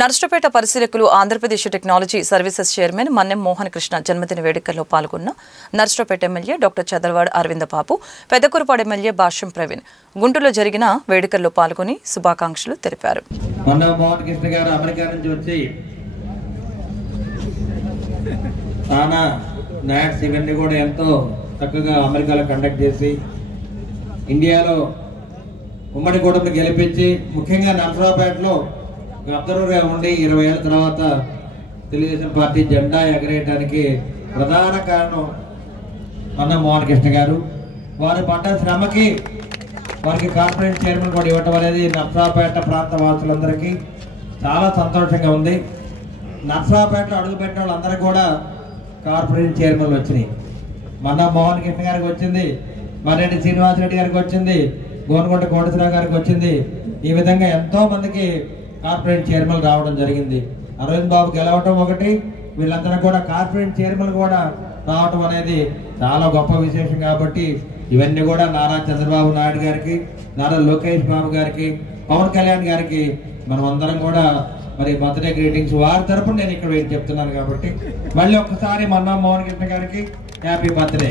నర్సరావుపేట పరిశీలకులు Andhra Pradesh technology services chairman Mannem Mohan Krishna జన్మదిన వేడుకల్లో పాల్గొన్న నర్సరావుపేట ఎమ్మెల్యే డాక్టర్ చదలవాడ అరవింద బాబు, పెద్దకురపాడు ఎమ్మెల్యే భాష్యం ప్రవీణ్ గుంటూరులో జరిగిన వేడుకల్లో పాల్గొని శుభాకాంక్షలు తెలిపారు. మన్నెం మోహన్ కృష్ణ గారు అమెరికా నుంచి వచ్చి తానా నాట్స్ ఇవన్నీ కూడా ఎంతో చక్కగా అమెరికాలో కండక్ట్ చేసి ఇండియాలో ఉమ్మడి కూటమిని గెలిపించి ముఖ్యంగా నర్సరావుపేటలో అబ్జర్వర్గా ఉండి 20 ఏళ్ళ తర్వాత తెలుగుదేశం పార్టీ జెండా ఎగరేయడానికి ప్రధాన కారణం మన్నెం మోహన్ కృష్ణ గారు. వారు పడ్డ శ్రమకి వారికి కార్పొరేట్ చైర్మన్ కూడా ఇవ్వటం అనేది నర్సరావుపేట ప్రాంత వాసులందరికీ చాలా సంతోషంగా ఉంది. నర్సరావుపేటలో అడుగుపెట్టిన వాళ్ళందరూ కూడా కార్పొరేట్ చైర్మన్లు వచ్చినాయి. మన్నెం మోహన్ కృష్ణ గారికి వచ్చింది, మర్రెడ్డి శ్రీనివాసరెడ్డి గారికి వచ్చింది, గోనగుంట కోటేశ్వరరావు గారికి వచ్చింది. ఈ విధంగా ఎంతో మందికి కార్పొరేట్ చైర్మన్ రావడం జరిగింది. అరవింద్ బాబు గెలవటం ఒకటి, వీళ్ళందరూ కూడా కార్పొరేట్ చైర్మన్ కూడా రావటం అనేది చాలా గొప్ప విశేషం. కాబట్టి ఇవన్నీ కూడా నారా చంద్రబాబు నాయుడు గారికి, నారా లోకేష్ బాబు గారికి, పవన్ కళ్యాణ్ గారికి మనం అందరం కూడా మరి బర్త్డే గ్రీటింగ్స్ వారి తరపున నేను ఇక్కడ చెప్తున్నాను. కాబట్టి మళ్ళీ ఒక్కసారి మన్నెం మోహన్ కృష్ణ గారికి హ్యాపీ బర్త్డే.